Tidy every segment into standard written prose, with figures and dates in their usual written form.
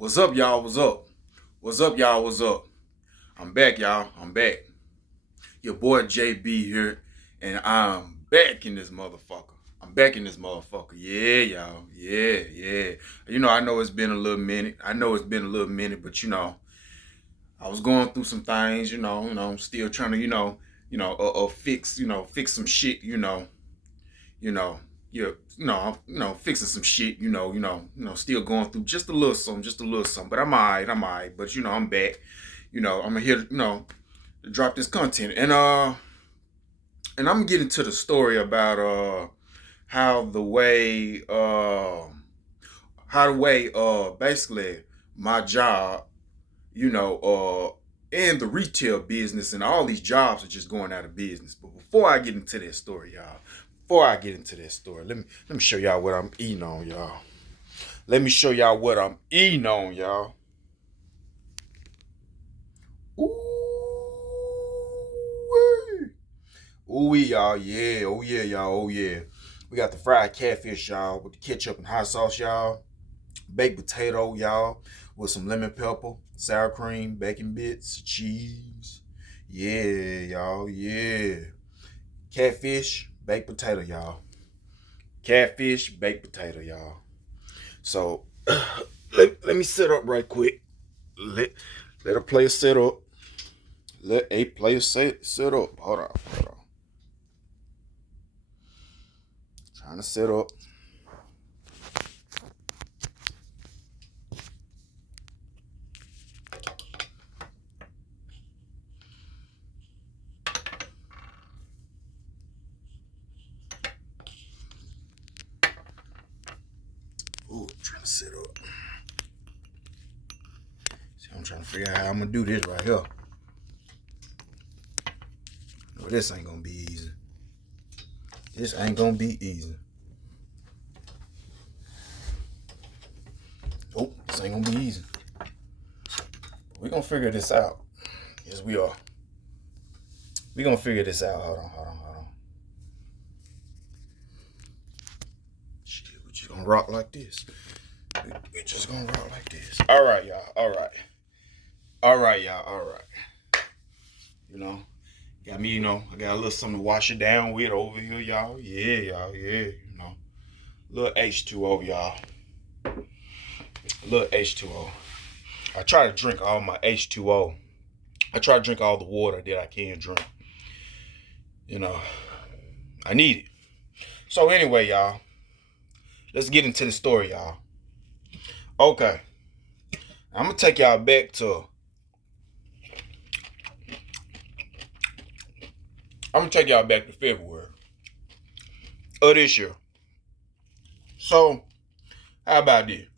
What's up, y'all? What's up? What's up, y'all? What's up? I'm back, y'all. I'm back. Your boy JB here, and I'm back in this motherfucker. I'm back in this motherfucker. Yeah, y'all. Yeah. I know it's been a little minute. But I was going through some things. I'm still trying to, fix some shit. You know, fixing some shit, still going through just a little something. But I'm alright. But I'm back. I'm here, to drop this content, and I'm getting to the story about how the way basically my job, and the retail business and all these jobs are just going out of business. But before I get into that story, y'all, let me show y'all what I'm eating on, y'all. Let me show y'all what I'm eating on, y'all. Ooh, y'all, yeah, oh yeah, y'all, oh yeah. We got the fried catfish, y'all, with the ketchup and hot sauce, y'all. Baked potato, y'all, with some lemon pepper, sour cream, bacon bits, cheese. Yeah, y'all, yeah. Catfish, baked potato, y'all. Catfish, baked potato, y'all. So let me set up right quick. Let a player set up. Let a player set up. Hold on. Trying to set up. Ooh, trying to set up. See, I'm trying to figure out how I'm gonna do this right here. No, this ain't gonna be easy. This ain't gonna be easy. Nope, this ain't gonna be easy. We're gonna figure this out. Yes, we are. We're gonna figure this out. Hold on. Shit, we're just gonna rock like this. We're just gonna rock like this. All right, y'all. All right, y'all. All right. Got me, I got a little something to wash it down with over here, y'all. Yeah, y'all. Yeah, little H2O, y'all. A little H2O. I try to drink all my H2O. I try to drink all the water that I can drink. I need it. So anyway, y'all, let's get into the story, y'all. Okay. I'm gonna take y'all back to February of this year. So, how about this?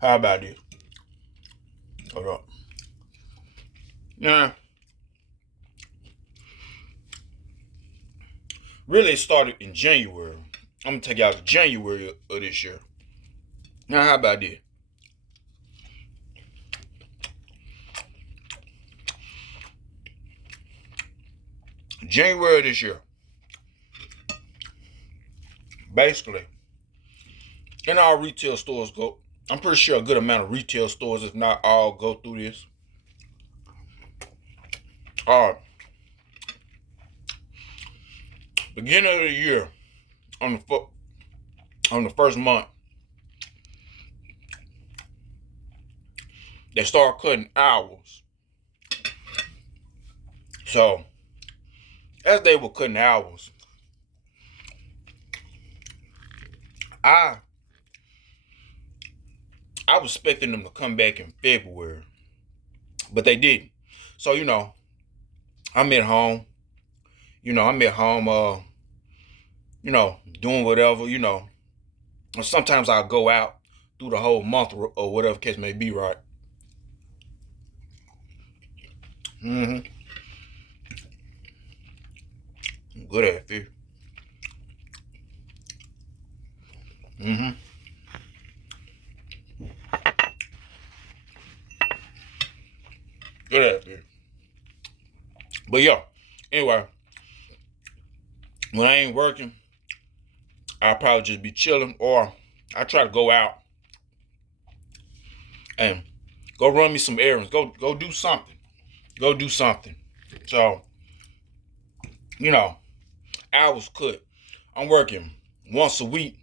Hold up. Yeah. Really, it started in January. I'm gonna take y'all to January of this year. Now, how about this? January of this year. Basically, in our retail stores I'm pretty sure a good amount of retail stores, if not all, go through this. Beginning of the year, on the first month, they start cutting hours. So, as they were cutting hours, I was expecting them to come back in February, but they didn't. So, I'm at home. Doing whatever, Sometimes I'll go out through the whole month or whatever case may be, right? I'm good at it. Good at it. But yeah, anyway, when I ain't working, I'll probably just be chilling, or I try to go out and go run me some errands. Go do something. Go do something. So, you know, hours cut. I'm working once a week,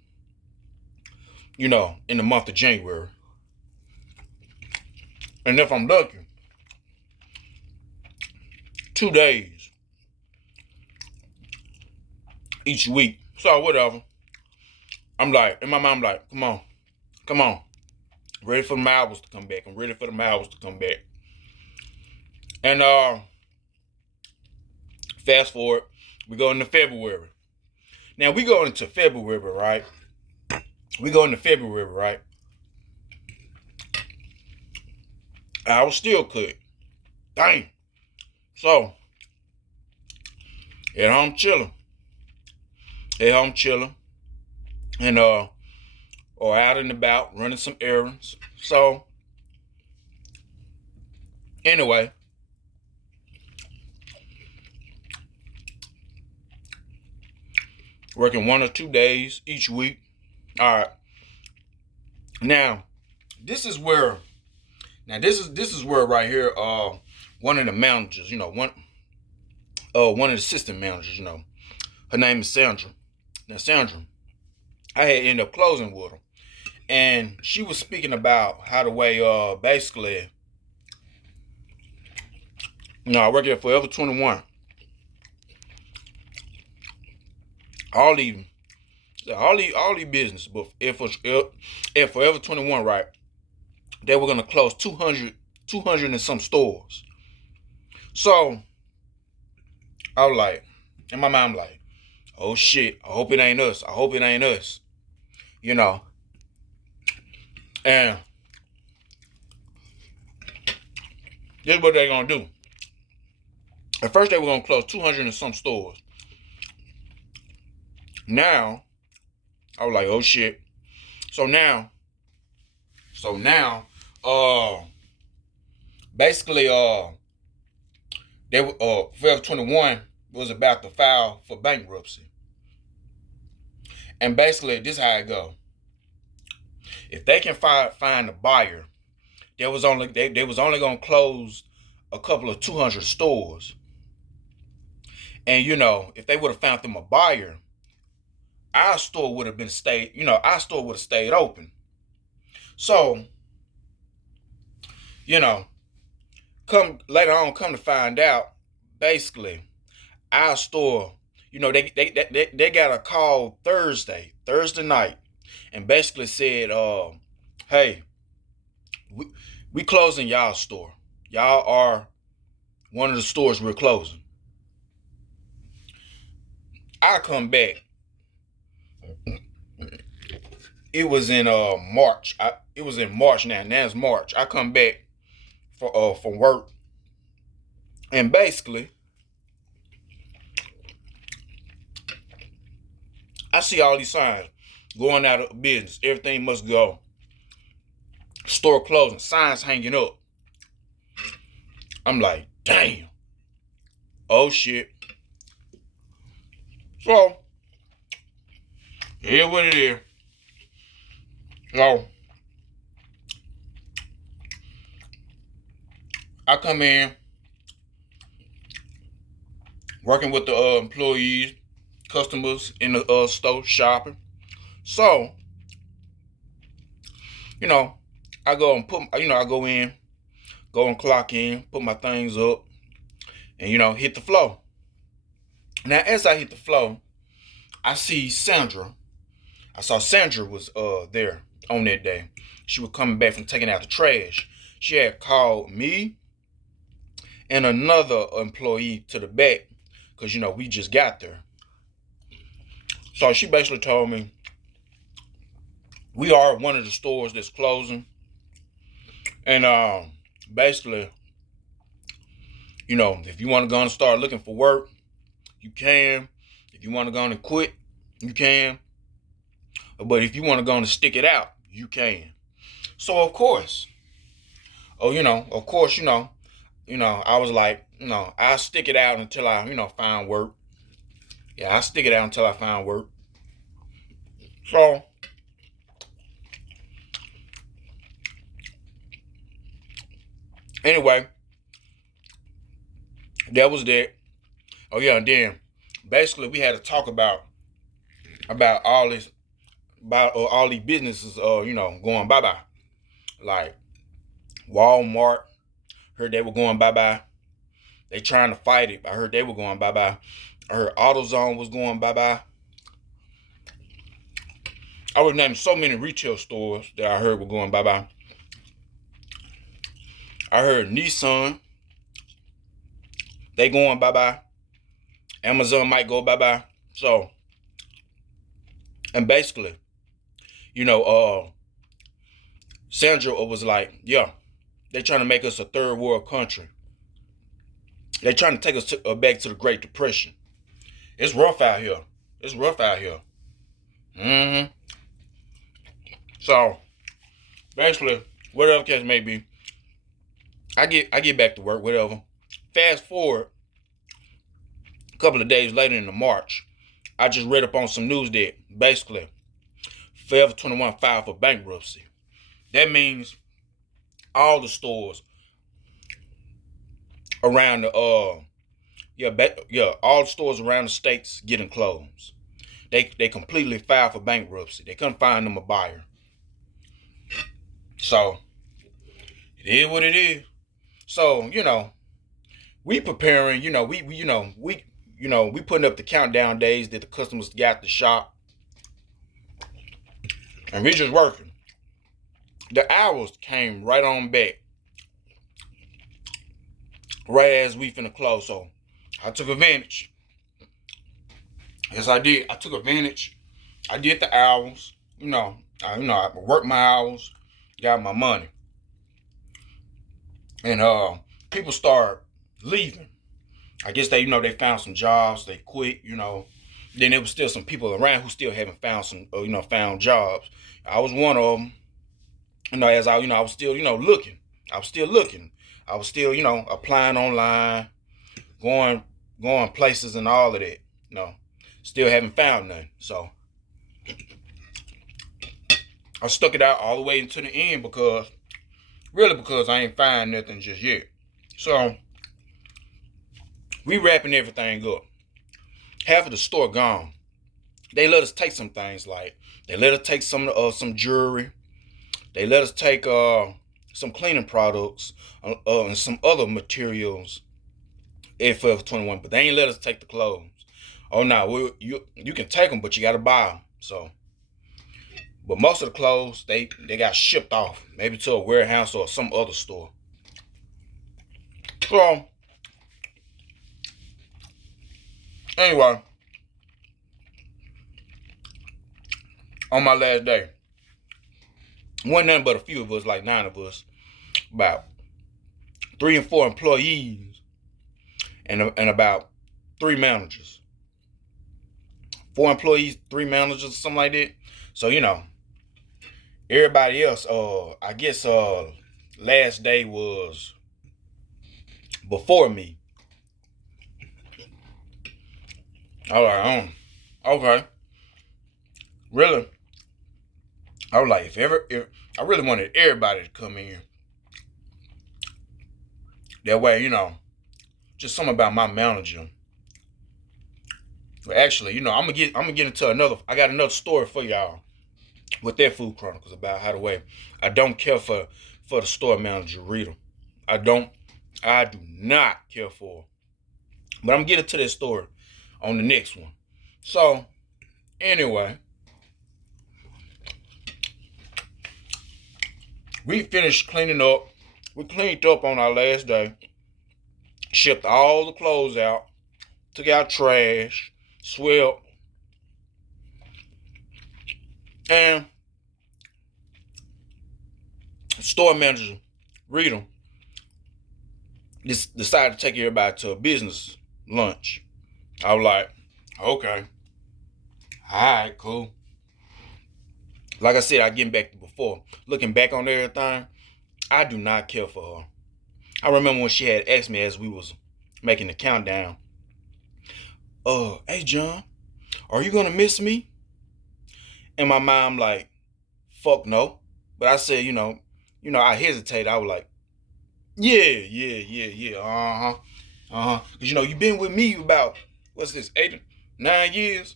in the month of January. And if I'm lucky, 2 days each week. So whatever. I'm like, in my mind, I'm like, come on. Ready for the hours to come back. I'm ready for the hours to come back. And fast forward, we go into February. Now we go into February, right? I was still cut. Dang. So, at home chilling. And or out and about running some errands. So anyway, working 1 or 2 days each week. All right. Now, this is where right here. One of the managers, one of the assistant managers, her name is Sandra. Now, Sandra, I had ended up closing with her, and she was speaking about how the way basically, I work at Forever 21. All these business, but if Forever 21, right, they were gonna close 200 and some stores. So I was like, in my mind, I'm like, oh shit, I hope it ain't us. And this is what they're gonna do. At first they were gonna close 200 and some stores. Now I was like, oh shit. So now, basically, they were Forever 21 was about to file for bankruptcy, and basically, this is how it go. If they can find a buyer, they was only gonna close a couple of 200 stores, and if they would have found them a buyer, our store would have stayed open. So, come to find out, basically, our store, they got a call Thursday night, and basically said, hey, we closing y'all store. Y'all are one of the stores we're closing. I come back. It was in March. It was in March now. Now it's March. I come back from work, and basically, I see all these signs going out of business. Everything must go. Store closing. Signs hanging up. I'm like, damn. Oh shit. So, here's what it is. So, I come in, working with the employees, customers in the store, shopping. So, I go and I go in, go and clock in, put my things up, and hit the flow. Now, as I hit the flow, I see Sandra. I saw Sandra was there on that day. She was coming back from taking out the trash. She had called me and another employee to the back because we just got there. So she basically told me, we are one of the stores that's closing, and basically, if you want to go and start looking for work, you can. If you want to go and quit, you can. But if you want to go and stick it out, you can. So of course, I was like, I'll stick it out until I, find work. Yeah, I'll stick it out until I find work. So Anyway, that was that. Oh yeah, and then basically we had to talk about all this about all these businesses going bye bye. Like Walmart, heard they were going bye bye. They trying to fight it. I heard they were going bye bye. I heard AutoZone was going bye bye. I would name so many retail stores that I heard were going bye bye. I heard Nissan, they going bye bye. Amazon might go bye bye. So, and basically, you know, Sandra was like, yeah, they trying to make us a third world country. They trying to take us back to the Great Depression. It's rough out here. It's rough out here. Mm-hmm. So, basically, whatever case may be, I get back to work, whatever. Fast forward a couple of days later in the March, I just read up on some news that basically Forever 21 filed for bankruptcy. That means all the stores around the all the stores around the states getting closed. They completely filed for bankruptcy. They couldn't find them a buyer. So it is what it is. So we preparing. We putting up the countdown days that the customers got to shop, and we just working. The hours came right on back, right as we finna close. So I took advantage. Yes, I did. I took advantage. I did the hours. I worked my hours, got my money, and people start leaving. I guess they found some jobs. They quit. Then there was still some people around who still haven't found found jobs. I was one of them. As I was still looking. I was still looking. I was still applying online, going places and all of that. Still haven't found none. So I stuck it out all the way into the end because I ain't find nothing just yet. So we wrapping everything up. Half of the store gone. They let us take some things, like they let us take some jewelry. They let us take some cleaning products and some other materials at Forever 21, but they ain't let us take the clothes. Oh no, you can take them, but you gotta buy them. So, but most of the clothes they got shipped off, maybe to a warehouse or some other store. So anyway, on my last day, wasn't nothing but a few of us, like 9 of us, about 3 and 4 employees, and about 3 managers. 4 employees, 3 managers, something like that. So everybody else. I guess last day was before me. All right, okay, really. I was like, if I really wanted everybody to come in, that way, just something about my manager. But actually, I'm gonna get into another. I got another story for y'all with their Food Chronicles about how the way I don't care for the store manager Rita. I do not care for her. But I'm getting to that story on the next one. So anyway, we finished cleaning up. We cleaned up on our last day. Shipped all the clothes out. Took out trash. Swept. And store manager, Rita, decided to take everybody to a business lunch. I was like, okay. Alright, cool. Like I said, I getting back to before. Looking back on everything, I do not care for her. I remember when she had asked me as we was making the countdown, hey John, are you gonna miss me? And my mom like, fuck no. But I said, I hesitated. I was like, Yeah. Cause you been with me about what's this 8 9 years?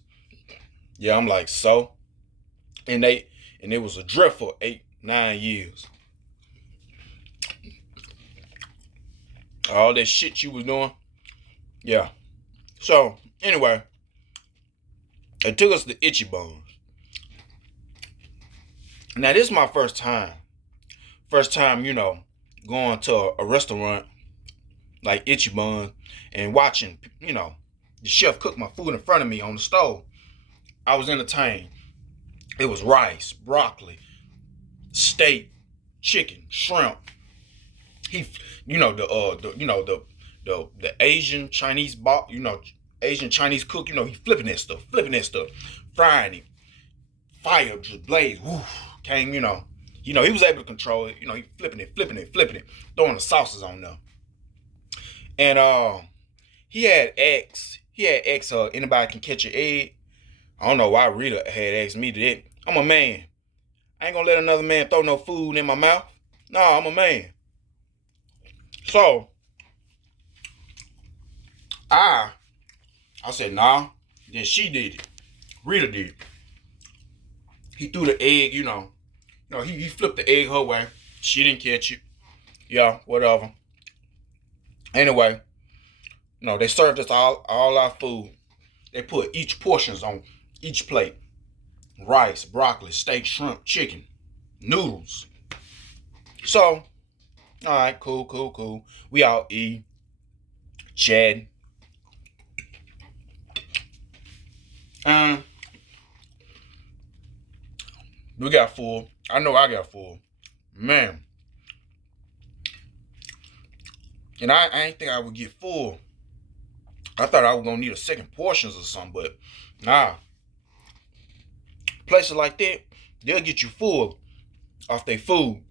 Yeah, I'm like so, and it was a drift for 8 9 years. All that shit you was doing, yeah. So anyway, it took us to Itchy Bones. Now this is my first time. First time, going to a restaurant like Itchy Bun and watching, the chef cook my food in front of me on the stove. I was entertained. It was rice, broccoli, steak, chicken, shrimp. He, the Asian Chinese Asian Chinese cook. He flipping that stuff, frying it. Fire just blazed. Woo, came. He was able to control it. He flipping it, throwing the sauces on there. And he had eggs. Anybody can catch an egg. I don't know why Rita had asked me that. I'm a man. I ain't gonna let another man throw no food in my mouth. No, I'm a man. So I said, nah. Then she did it. Rita did it. He threw the egg, he flipped the egg her way. She didn't catch it. Yeah, whatever. Anyway, they served us all our food. They put each portions on each plate. Rice, broccoli, steak, shrimp, chicken, noodles. So, all right, cool. We all eat, chatting. We got full. I know I got full. Man. And I ain't think I would get full. I thought I was gonna need a second portions or something, but nah. Places like that, they'll get you full off their food.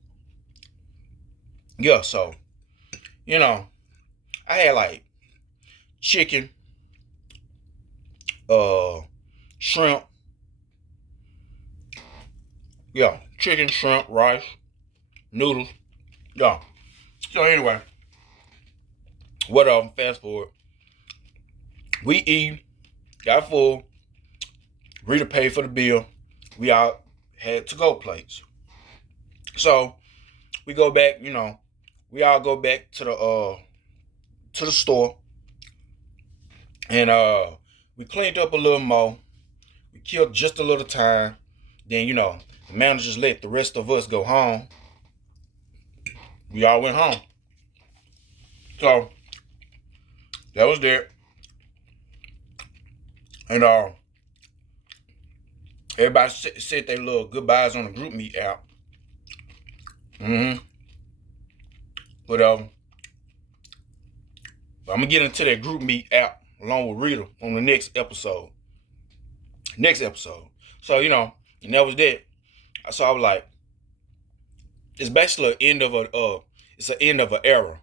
Yeah, so, I had like chicken, shrimp. Yeah, chicken, shrimp, rice, noodles. Yeah. So anyway, whatever, fast forward. We eat, got full. Rita paid for the bill. We all had to-go plates. So we go back, we all go back to the store. And we cleaned up a little more. We killed just a little time. Then, the managers let the rest of us go home. We all went home. So that was that. And everybody said their little goodbyes on the group meet app. Whatever. But I'm gonna get into that group meet app along with Rita on the next episode. So, and that was that. So I was like, it's basically an end of it's an end of an era.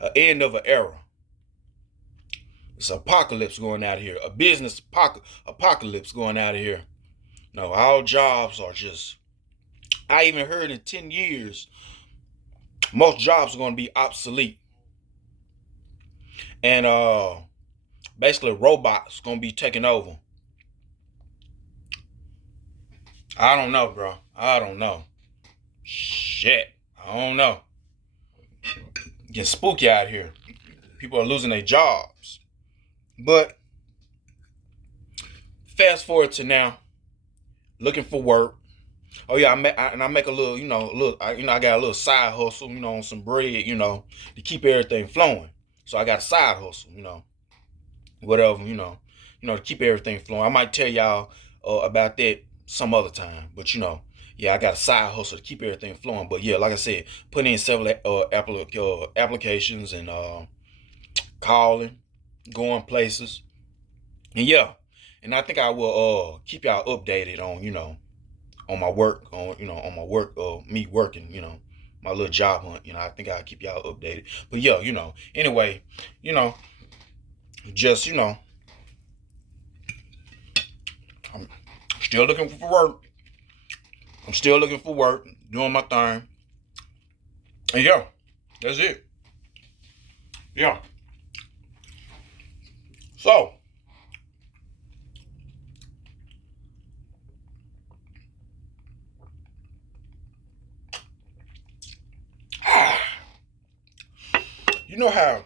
An end of an era. It's an apocalypse going out of here. A business apocalypse going out of here. No, all jobs are just, I even heard in 10 years, most jobs are going to be obsolete. And basically robots going to be taking over. I don't know, bro. I don't know. Shit. I don't know. Getting spooky out here. People are losing their jobs. But fast forward to now, looking for work. Oh yeah, I make a little, I got a little side hustle, on some bread, to keep everything flowing. So I got a side hustle, whatever, to keep everything flowing. I might tell y'all about that some other time, but yeah, I got a side hustle to keep everything flowing. But yeah, like I said, put in several applications and calling, going places, and yeah, and I think I will keep y'all updated on on my work, me working, my little job hunt. I think I'll keep y'all updated. But yeah, anyway, just I'm still looking for work. I'm still looking for work, doing my thing. And yeah, That's it. Yeah. So, you know how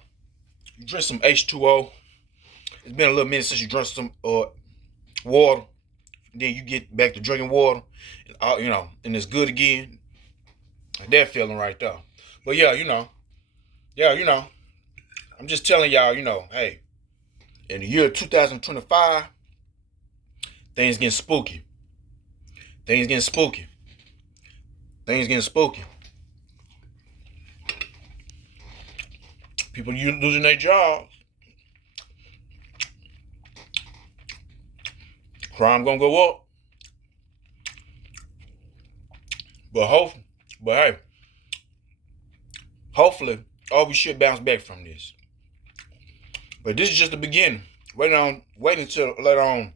you drink some H2O? It's been a little minute since you drank some water. Then you get back to drinking water, and it's good again. That feeling right there. But yeah, I'm just telling y'all, hey, in the year 2025, things getting spooky. Things getting spooky. Things getting spooky. People losing their jobs. Crime gonna go up. But hey, hopefully, we should bounce back from this. But this is just the beginning. Wait until later on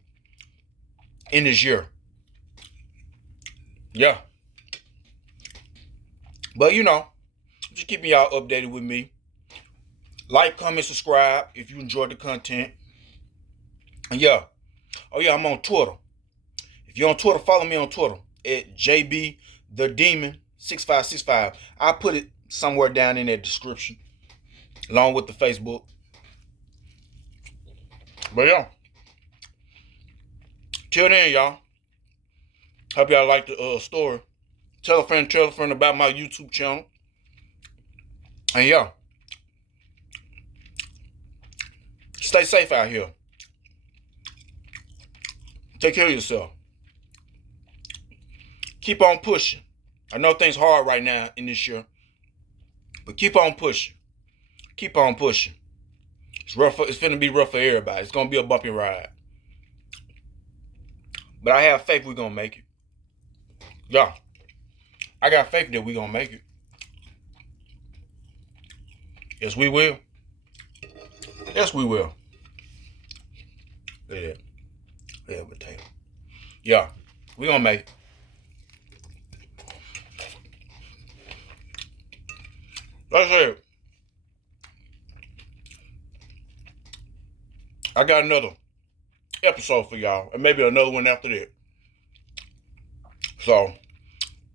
in this year. Yeah. But just keeping y'all updated with me. Like, comment, subscribe if you enjoyed the content. And yeah. Oh yeah, I'm on Twitter. If you're on Twitter, follow me on Twitter at JBTheDemon6565. I'll put it somewhere down in that description, along with the Facebook. But yeah. Till then, y'all. Hope y'all like the story. Tell a friend about my YouTube channel. And yeah. Stay safe out here. Take care of yourself. Keep on pushing. I know things hard right now in this year, but keep on pushing. Keep on pushing. It's rough. It's finna be rough for everybody. It's gonna be a bumpy ride, but I have faith we're gonna make it. Yeah, I got faith that we're gonna make it. Yes, we will. Yes, we will. Yeah, potato. Yeah, we gonna make it. That's it. I got another episode for y'all, and maybe another one after that. So,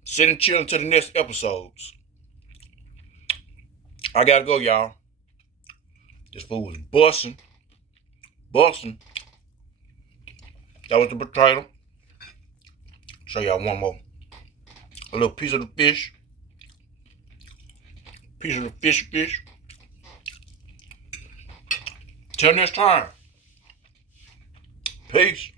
sit and chill until the next episodes. I gotta go, y'all. This food was busting. Busting. That was the potato. Show y'all one more. A little piece of the fish. Piece of the fish. Till next time. Peace.